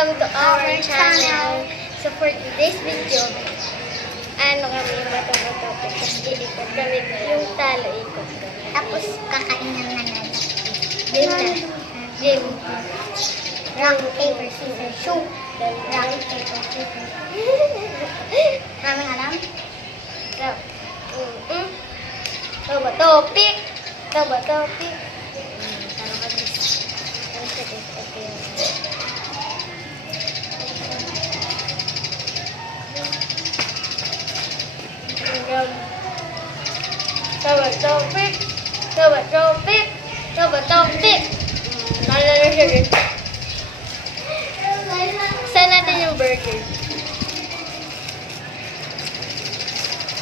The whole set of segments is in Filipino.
Welcome to our channel. So for today's video, kami bato-bato. Tapos ilikot kami yung talo ikot. Tapos kakainan na natin. Game na. Game. Rock, paper, scissors, shoot. Rock, paper, scissors. Maraming alam? Taba topic. Taba topic. Taro ka din. Ito yung... Taba topic. Taba topic. Taba topic. Nalala siya rin. Saan natin yung burger?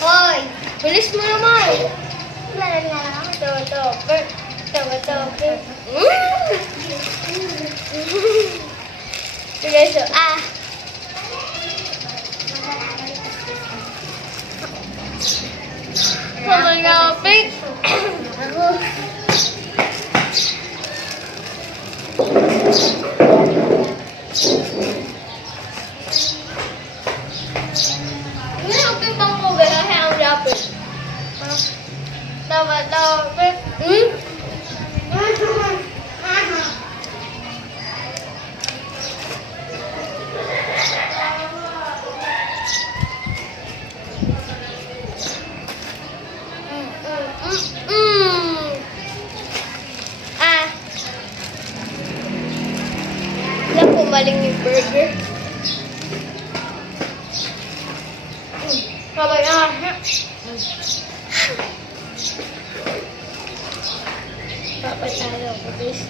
Hoy! Bilis mo naman. Meron nga lang. Taba topic. Taba topic. Sige, so, Taba topic. Ako. Hindi, okay pang mo. Ganahin ang rapid. Taba topic. Wala pumaling yung burger. Kabay papatalo ko this.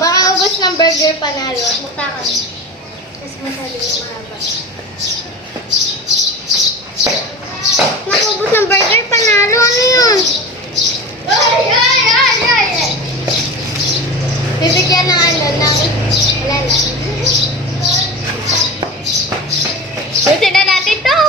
Baka ubos ng burger panalo. Muktakan. Tapos masabi yung mahaba. Nakubos ng burger panalo. Ano yun? Ay! Bibigyan ng ng... Wala na. Busin na natin to!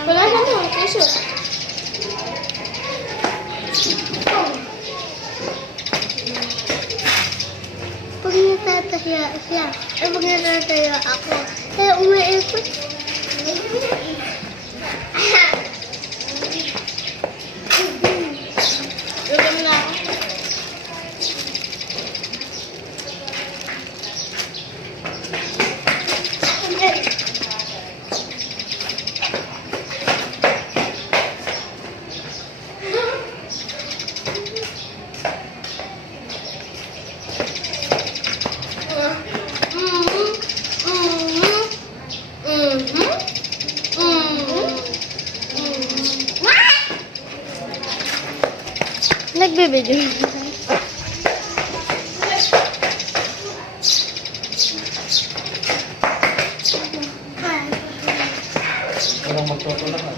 Wala na mo, keso. Pag natataya siya, pag natataya ako, kaya umiikot. Lugam na ako. Nagbibideo. Walang magtutulakan.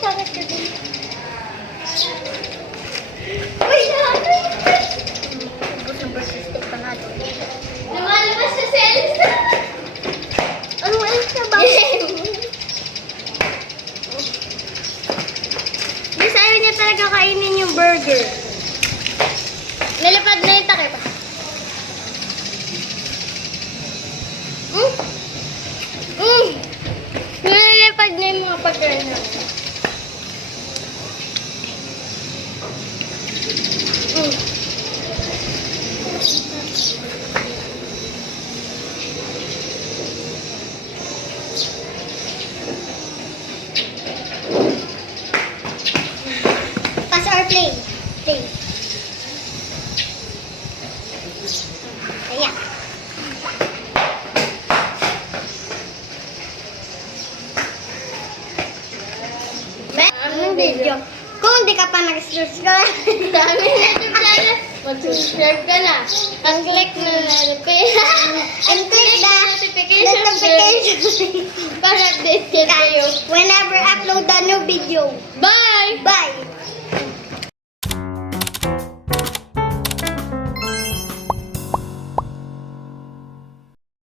Bakit ka din? Uy, ano? Ubus ng persistent pa natin. Lumalabas sa Elsa! Anong Elsa ba? Guys, ayaw niya talaga kainin yung burger. Nalipad na yung takip. Nililipad na yung mga pagkana. Pass or play? Play. Ayan. Anong video? Kung hindi ka pa nag-subscribe, Dami na YouTube channel. Mag-subscribe ka na. Ang click na notification. and click the notification notification para update kayo. whenever upload a new video. Bye! Bye!